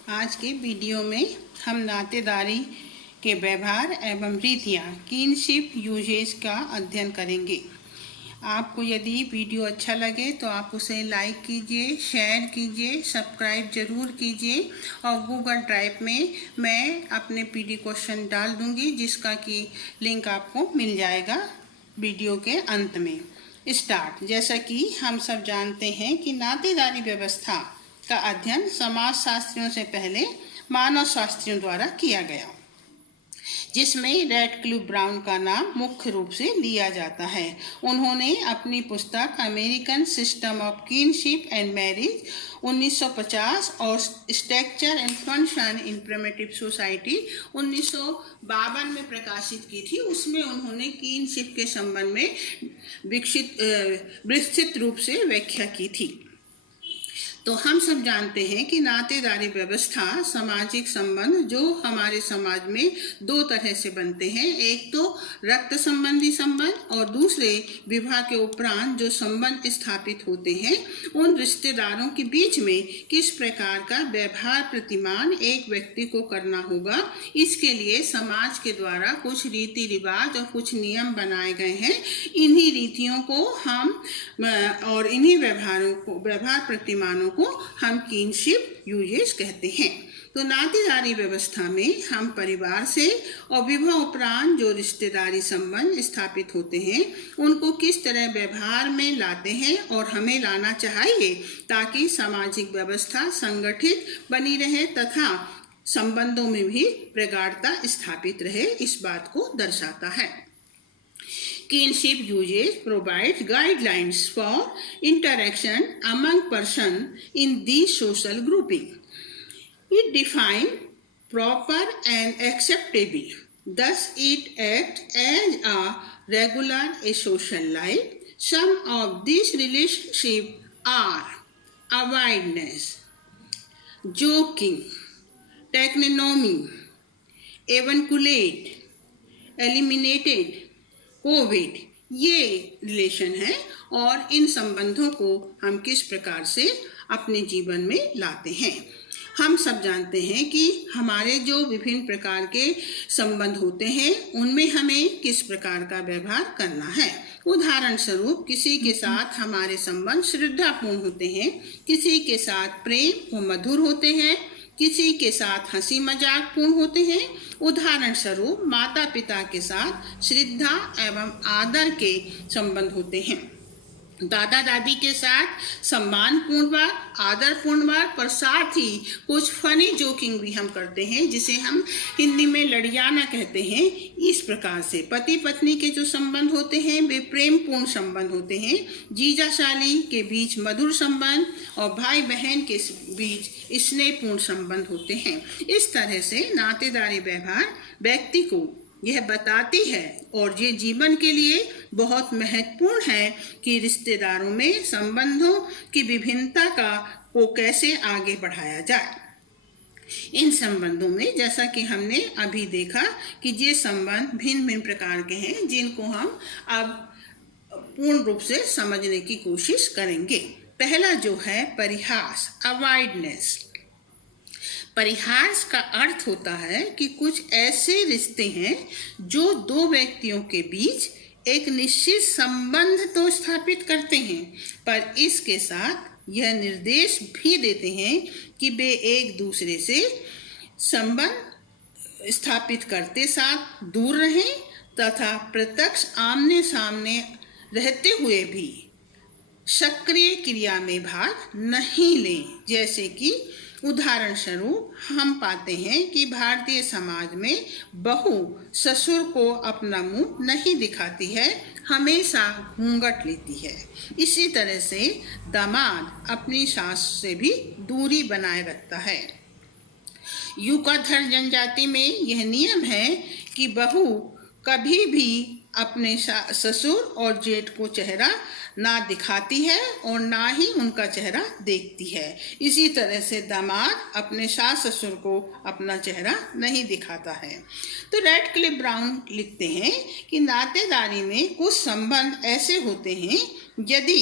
आज के वीडियो में हम नातेदारी के व्यवहार एवं रीतियाँ किनशिप यूजेज का अध्ययन करेंगे। आपको यदि वीडियो अच्छा लगे तो आप उसे लाइक कीजिए, शेयर कीजिए, सब्सक्राइब जरूर कीजिए और गूगल ड्राइव में मैं अपने पीडी क्वेश्चन डाल दूंगी जिसका कि लिंक आपको मिल जाएगा वीडियो के अंत में। स्टार्ट। जैसा कि हम सब जानते हैं कि नातेदारी व्यवस्था का अध्ययन समाजशास्त्रियों से पहले मानव शास्त्रियों द्वारा किया गया, जिसमें रैडक्लिफ ब्राउन का नाम मुख्य रूप से लिया जाता है। उन्होंने अपनी पुस्तक American system of kinship and marriage 1950 और structure and function in primitive society 1952 में प्रकाशित की थी। उसमें उन्होंने किनशिप के संबंध में विस्तृत रूप से व्याख्या की थी। तो हम सब जानते हैं कि नातेदारी व्यवस्था सामाजिक संबंध जो हमारे समाज में दो तरह से बनते हैं, एक तो रक्त संबंधी संबंध और दूसरे विवाह के उपरांत जो संबंध स्थापित होते हैं, उन रिश्तेदारों के बीच में किस प्रकार का व्यवहार प्रतिमान एक व्यक्ति को करना होगा। इसके लिए समाज के द्वारा कुछ रीति रिवाज और कुछ नियम बनाए गए हैं। इन्हीं रीतियों को हम और इन्हीं व्यवहार प्रतिमानों को हम किनशिप यूजेस कहते हैं। तो नातेदारी व्यवस्था में हम परिवार से और विवाह उपरांत जो रिश्तेदारी संबंध स्थापित होते हैं उनको किस तरह व्यवहार में लाते हैं और हमें लाना चाहिए ताकि सामाजिक व्यवस्था संगठित बनी रहे तथा संबंधों में भी प्रगाढ़ता स्थापित रहे, इस बात को दर्शाता है। Kinship uses provide guidelines for interaction among persons in these social grouping. It defines proper and acceptable. Thus, it acts as a regular social life. Some of these relationships are avoidance, joking, taxonomy, evaluate, eliminated, Covid, ये relation है और इन संबंधों को हम किस प्रकार से अपने जीवन में लाते हैं। हम सब जानते हैं कि हमारे जो विभिन्न प्रकार के संबंध होते हैं उनमें हमें किस प्रकार का व्यवहार करना है। उदाहरण स्वरूप किसी के साथ हमारे संबंध श्रद्धापूर्ण होते हैं, किसी के साथ प्रेम व मधुर होते हैं, किसी के साथ हंसी मजाक पूर्ण होते हैं। उदाहरण स्वरूप माता पिता के साथ श्रद्धा एवं आदर के संबंध होते हैं, दादा दादी के साथ सम्मान पूर्ण बात, आदर पूर्ण बात, पर साथ ही कुछ फनी जोकिंग भी हम करते हैं जिसे हम हिंदी में लड़ियाना कहते हैं। इस प्रकार से पति पत्नी के जो संबंध होते हैं वे प्रेम पूर्ण संबंध होते हैं, जीजा साली के बीच मधुर संबंध और भाई बहन के बीच स्नेहपूर्ण संबंध होते हैं। इस तरह से नातेदारी व्यवहार व्यक्ति को यह बताती है और ये जीवन के लिए बहुत महत्वपूर्ण है कि रिश्तेदारों में संबंधों की विभिन्नता को कैसे आगे बढ़ाया जाए। इन संबंधों में जैसा कि हमने अभी देखा कि ये संबंध भिन्न भिन्न प्रकार के हैं जिनको हम अब पूर्ण रूप से समझने की कोशिश करेंगे। पहला जो है परिहास, अवॉइडनेस। परिहास का अर्थ होता है कि कुछ ऐसे रिश्ते हैं जो दो व्यक्तियों के बीच एक निश्चित संबंध तो स्थापित करते हैं, पर इसके साथ यह निर्देश भी देते हैं कि वे एक दूसरे से संबंध स्थापित करते साथ दूर रहें तथा प्रत्यक्ष आमने सामने रहते हुए भी सक्रिय क्रिया में भाग नहीं लें। जैसे कि उदाहरण स्वरूप हम पाते हैं कि भारतीय समाज में बहू ससुर को अपना मुंह नहीं दिखाती है, हमेशा घूंघट लेती है। इसी तरह से दामाद अपनी सास से भी दूरी बनाए रखता है। यूकाधर जनजाति में यह नियम है कि बहू कभी भी अपने ससुर और जेठ को चेहरा ना दिखाती है और ना ही उनका चेहरा देखती है। इसी तरह से दामाद अपने सास ससुर को अपना चेहरा नहीं दिखाता है। तो रैडक्लिफ ब्राउन लिखते हैं कि नातेदारी में कुछ संबंध ऐसे होते हैं यदि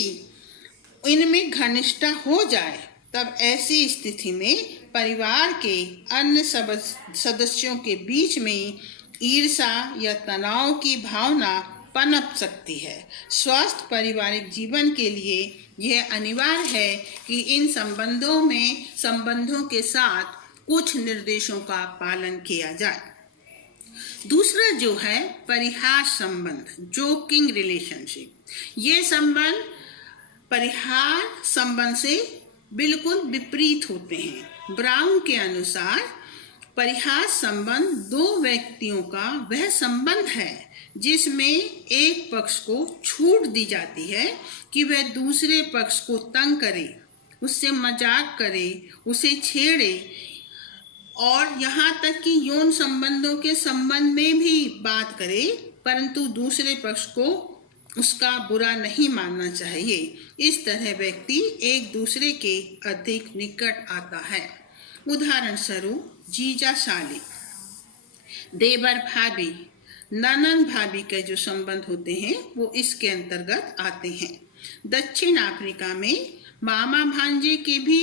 इनमें घनिष्ठता हो जाए तब ऐसी स्थिति में परिवार के अन्य सदस्यों के बीच में ईर्ष्या या तनाव की भावना पनप सकती है। स्वस्थ पारिवारिक जीवन के लिए यह अनिवार्य है कि इन संबंधों के साथ कुछ निर्देशों का पालन किया जाए। दूसरा जो है परिहास संबंध, जोकिंग रिलेशनशिप। ये संबंध परिहार संबंध से बिल्कुल विपरीत होते हैं। ब्राउन के अनुसार परिहास संबंध दो व्यक्तियों का वह संबंध है जिसमें एक पक्ष को छूट दी जाती है कि वह दूसरे पक्ष को तंग करे, उससे मजाक करे, उसे छेड़े और यहाँ तक कि यौन संबंधों के संबंध में भी बात करे, परंतु दूसरे पक्ष को उसका बुरा नहीं मानना चाहिए। इस तरह व्यक्ति एक दूसरे के अधिक निकट आता है। उदाहरण स्वरूप जीजा साली, देवर भाभी, ननंद भाभी के जो संबंध होते हैं वो इसके अंतर्गत आते हैं। दक्षिण अफ्रीका में मामा भांजे के भी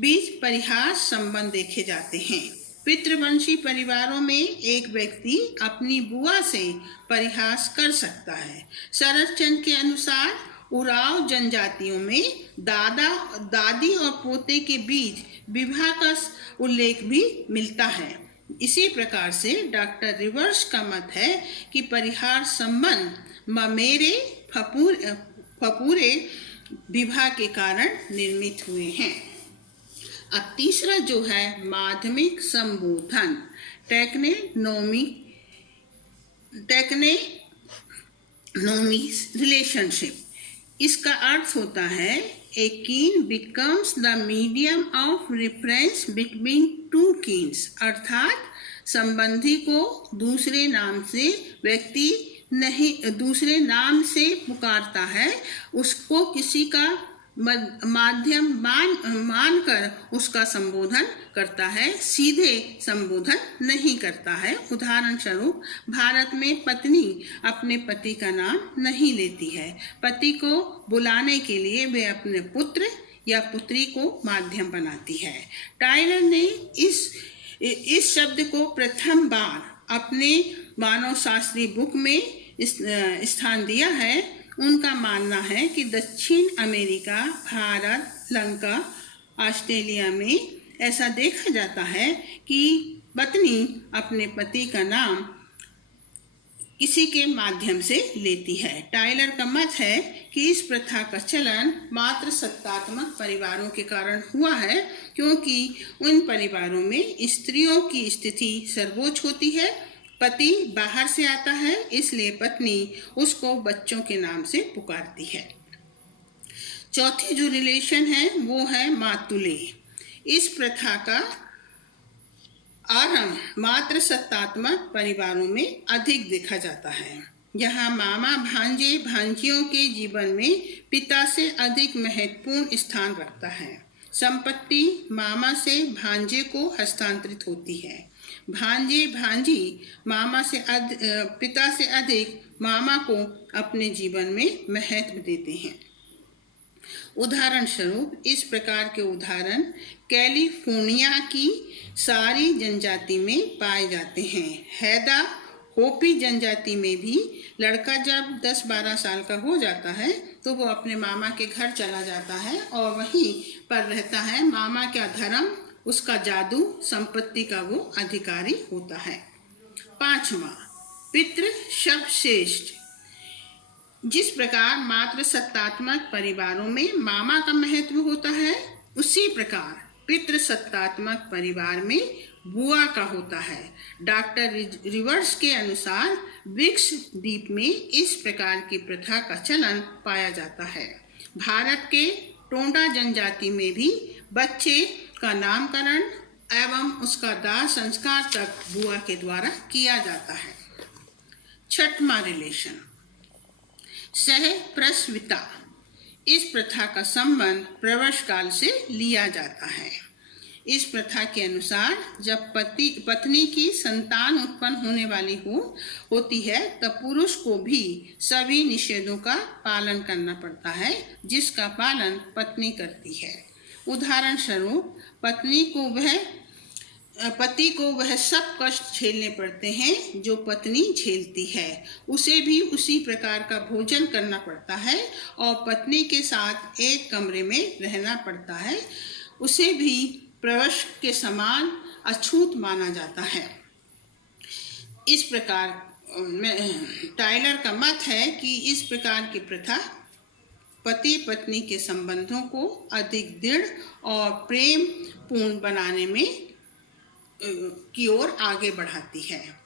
बीच परिहास संबंध देखे जाते हैं। पितृवंशी परिवारों में एक व्यक्ति अपनी बुआ से परिहास कर सकता है। शरद चंद्र के अनुसार उराव जनजातियों में दादी और पोते के बीच विवाह का उल्लेख भी मिलता है। इसी प्रकार से डॉक्टर रिवर्स का मत है कि परिहार संबंध ममेरे फपूरे विवाह के कारण निर्मित हुए हैं। अब तीसरा जो है माध्यमिक संबोधन, टेक्नोमी रिलेशनशिप। इसका अर्थ होता है ए कीन becomes the medium of reference between two Keynes, अर्थात संबंधी को दूसरे नाम से पुकारता है, उसको किसी का माध्यम मानकर उसका संबोधन करता है, सीधे संबोधन नहीं करता है। उदाहरण स्वरूप भारत में पत्नी अपने पति का नाम नहीं लेती है। पति को बुलाने के लिए वे अपने पुत्र या पुत्री को माध्यम बनाती है। टाइलर ने इस शब्द को प्रथम बार अपने मानव शास्त्री बुक में स्थान दिया है। उनका मानना है कि दक्षिण अमेरिका, भारत, लंका, ऑस्ट्रेलिया में ऐसा देखा जाता है कि पत्नी अपने पति का नाम किसी के माध्यम से लेती है। टाइलर का मत है कि इस प्रथा का चलन मात्र सत्तात्मक परिवारों के कारण हुआ है, क्योंकि उन परिवारों में स्त्रियों की स्थिति सर्वोच्च होती है। पति बाहर से आता है, इसलिए पत्नी उसको बच्चों के नाम से पुकारती है। चौथी जो रिलेशन है वो है मातुले। इस प्रथा का आरंभ मात्र सत्तात्मक परिवारों में अधिक देखा जाता है। यहाँ मामा भांजे भांजियों के जीवन में पिता से अधिक महत्वपूर्ण स्थान रखता है। संपत्ति मामा से भांजे को हस्तांतरित होती है। भांजे भांजी पिता से अधिक मामा को अपने जीवन में महत्व देते हैं। उदाहरण स्वरूप इस प्रकार के उदाहरण कैलिफोर्निया की सारी जनजाति में पाए जाते हैं। हैदा होपी जनजाति में भी लड़का जब 10-12 साल का हो जाता है तो वो अपने मामा के घर चला जाता है और वहीं पर रहता है। मामा का धर्म, उसका जादू, संपत्ति का वो अधिकारी होता है। 5वां पितृ शब्द श्रेष्ठ। जिस प्रकार मात्र सत्तात्मक परिवारों में मामा का महत्व होता है, उसी प्रकार पितृ सत्तात्मक परिवार में बुआ का होता है। डॉक्टर रिवर्स के अनुसार विक्स द्वीप में इस प्रकार की प्रथा का चलन पाया जाता है। भारत के टोंडा जनजाति में भी बच्चे का नामकरण एवं उसका दाह संस्कार तक बुआ के द्वारा किया जाता है। 6वां रिलेशन सह प्रसविता। इस प्रथा का संबंध प्रवश काल से लिया जाता है। इस प्रथा के अनुसार जब पत्नी की संतान उत्पन्न होने वाली होती है तब पुरुष को भी सभी निषेधों का पालन करना पड़ता है, जिसका पालन पत्नी करती है। उदाहरण स्वरूप पति को वह सब कष्ट झेलने पड़ते हैं जो पत्नी झेलती है। उसे भी उसी प्रकार का भोजन करना पड़ता है और पत्नी के साथ एक कमरे में रहना पड़ता है। उसे भी प्रवश के समान अछूत माना जाता है। इस प्रकार टाइलर का मत है कि इस प्रकार की प्रथा पति पत्नी के संबंधों को अधिक दृढ़ और प्रेम पूर्ण बनाने में की ओर आगे बढ़ाती है।